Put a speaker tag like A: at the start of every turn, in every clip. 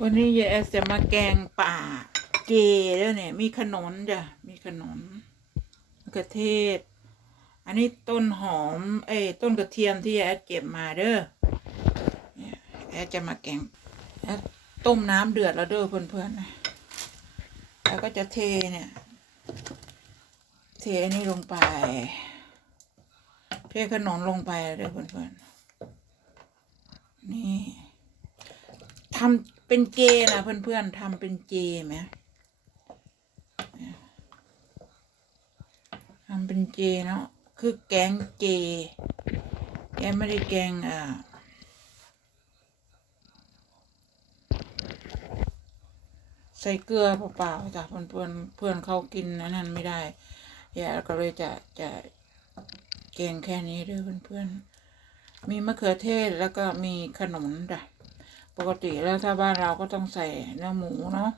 A: วันนี้ยายแอสจะมาแกงป่าเจด้วเนี่ย มีขนนจ้ะมีขนมะเขือเทศ อันนี้ต้นหอม เอ้ต้นกระเทียมที่ยายแอดเก็บมาเด้อแอดจะมาแกงแอดต้มน้ำเดือดแล้วเด้อเพื่อนๆนะแล้วก็จะเทเนี่ย เทอันนี้ลงไป เทขนนลงไปเด้อเพื่อนๆนี่ทำ เป็นเจนะเพื่อนๆทำเป็นเจไหมทำเป็นเจเนาะคือแกงเจ แกไม่ได้แกงอ่าใส่เกลือเปล่าๆจ้ะเพื่อนเพื่อนๆเพื่อนเขากินนั้นไม่ได้ยาก็เลยจะจะแกงแค่นี้ด้วยเพื่อนๆมีมะเขือเทศแล้วก็มีขนมจ้ะ ปกติแล้วถ้าบ้านเราก็ต้องใส่เนื้อหมูเนาะ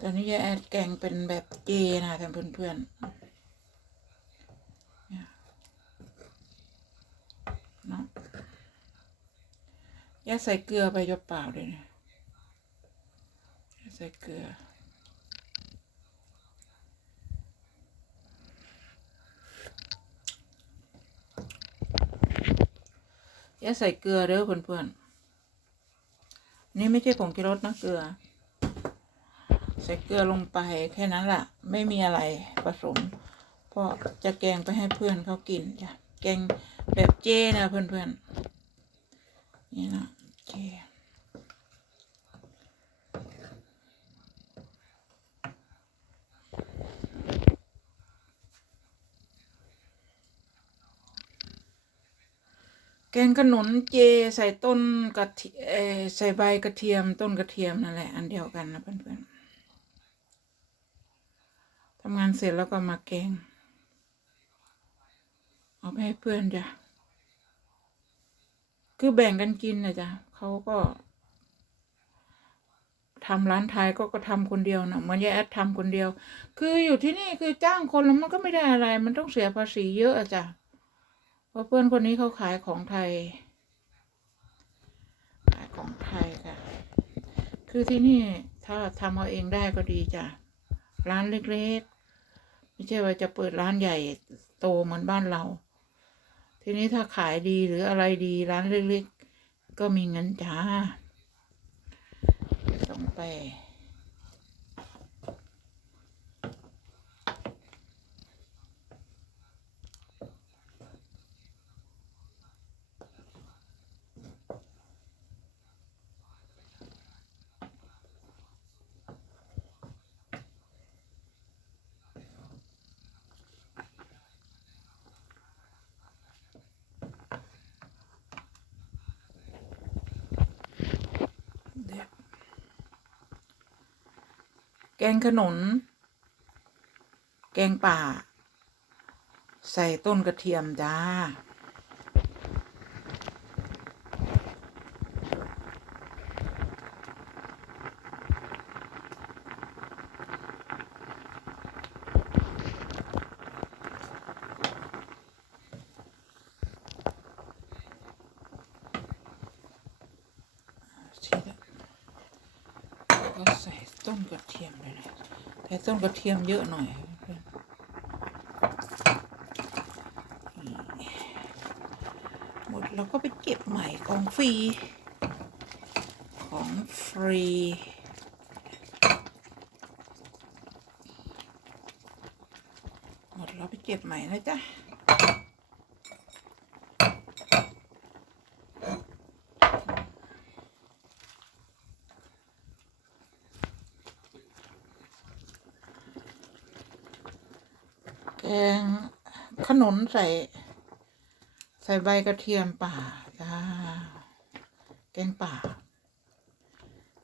A: ตอนนี้ยายแอดแกงเป็นแบบเจนะท่านเพื่อนๆเนี่ยเนาะยายใส่เกลือไปจดเปล่าเลยนะยายใส่เกลือยาใส่เกลือเด้อเพื่อนๆ นี่ไม่ใช่ผงกิรสนะเกลือ ใส่เกลือลงไปแค่นั้นแหละไม่มีอะไรผสม เพราะจะแกงไปให้เพื่อนเขากินจ้ะแกงแบบเจนะเพื่อนๆนี่นะเจ แกงขนุนเจใส่ต้นกระเทีเออใส่ใบกระเทียมต้นกระเทียมนั่นแหละ อันเดียวกันนะเพื่อนๆทำงานเสร็จแล้วก็มาแกง เอาไปให้เพื่อนจ้ะ คือแบ่งกันกินนะจ๊ะเขาก็ทำร้านไทยก็ก็ทำคนเดียวนะเหมือนยายแอดทำคนเดียว คืออยู่ที่นี่คือจ้างคนแล้วมันก็ไม่ได้อะไร มันต้องเสียภาษีเยอะอะจ้ะ เพราะเพื่อนคนนี้เขาขายของไทย ขายของไทยค่ะ คือที่นี่ถ้าทำเอาเองได้ก็ดีจ้ะ ร้านเล็กๆ ไม่ใช่ว่าจะเปิดร้านใหญ่โตเหมือนบ้านเรา ทีนี้ถ้าขายดีหรืออะไรดีร้านเล็กๆ ก็มีเงินจ้าต้องไป แกงขนุน แกงป่า ใส่ต้นกระเทียมจ้าชีสก็ใส่ ต้นกระเทียมเลยนะแต่ต้นกระเทียมเยอะหน่อยหมดเราก็ไปเก็บใหม่ของฟรี ของฟรีหมดเราไปเก็บใหม่นะจ๊ะ งขนุนใส่ ใส่ใบกระเทียมป่าจ้าแกงป่า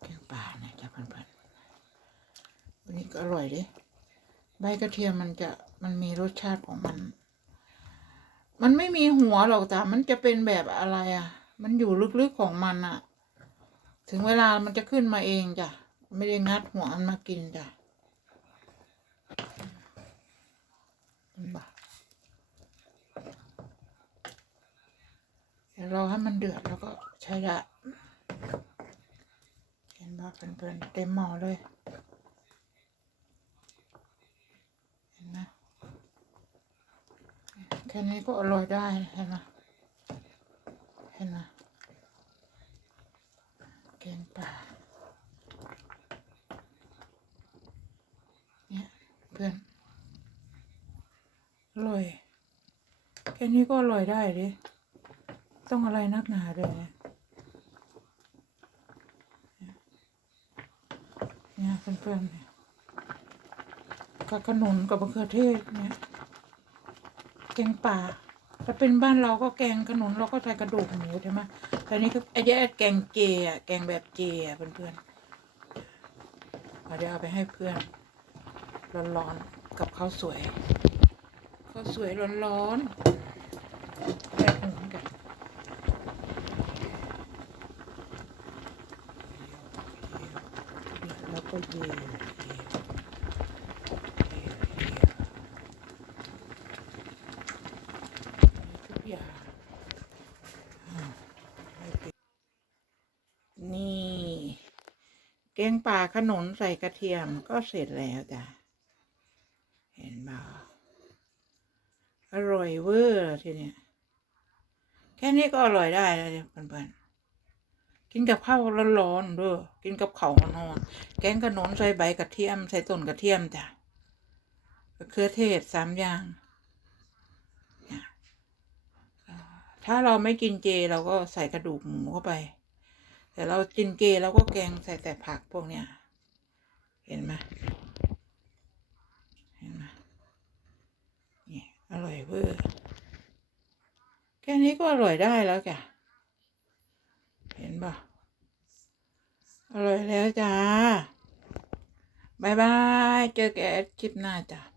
A: แกงป่าเนี่ยจ้าเพื่อนๆวันนี้ก็อร่อยดิใบกระเทียมมันจะมันมีรสชาติของมัน มันไม่มีหัวหรอกจ้ะมันจะเป็นแบบอะไรอะ มันอยู่ลึกๆของมันอะ ถึงเวลามันจะขึ้นมาเองจ้ะไม่ได้งัดหัวมันมากินจ้ะ บเดี๋ยวรอให้มันเดือดแล้วก็ใช้ละเพื่อนๆเต็มหม้อเลยเห็นไหมแค่นี้ก็อร่อยได้เห็นไหมเห็นไหมแกงป่าเนี่ยเพื่อน อร่อย แค่นี้ก็อร่อยได้ดิต้องอะไรนักหนาเลยเนี่ยเนี่ยเพื่อนๆเนี่ยกับขนุนกับมะเขือเทศเนี่ยแกงป่าถ้าเป็นบ้านเราก็แกงขนุนเราก็ใส่กระดูกหมูใช่ไหมแต่นี่ก็ไอ้เนี้ยแกงเจอะแกงแบบเจอะเพื่อนๆเดี๋ยวเอาไปให้เพื่อนร้อนๆกับข้าวสวย ข้าวสวยร้อนๆแบบหมูกันแล้วก็เยทุกอย่างอ่าให้เป็นนี่ แกงป่าขนุนใส่กระเทียมก็เสร็จแล้วจ้ะ เห็นบ่า อร่อยเวอร์ทีเนี้ยแค่นี้ก็อร่อยได้แล้วเนี่ยเพื่อนๆกินกับข้าวร้อนๆด้วยกินกับข้าวนอนแกงขนนใส่ใบกระเทียมใส่ต้นกระเทียมจ้ะมะเขือเทศสามอย่างถ้าเราไม่กินเจเราก็ใส่กระดูกหมูเข้าไป แต่เรากินเจเราก็แกงใส่แต่ผักพวกเนี้ย เห็นไหมเห็นไหมนี่ อร่อยเวอร์แค่นี้ก็อร่อยได้แล้วแกเห็นป่ะอร่อยแล้วจ้าบายบาย เจอแกคลิปหน้าจ้ะ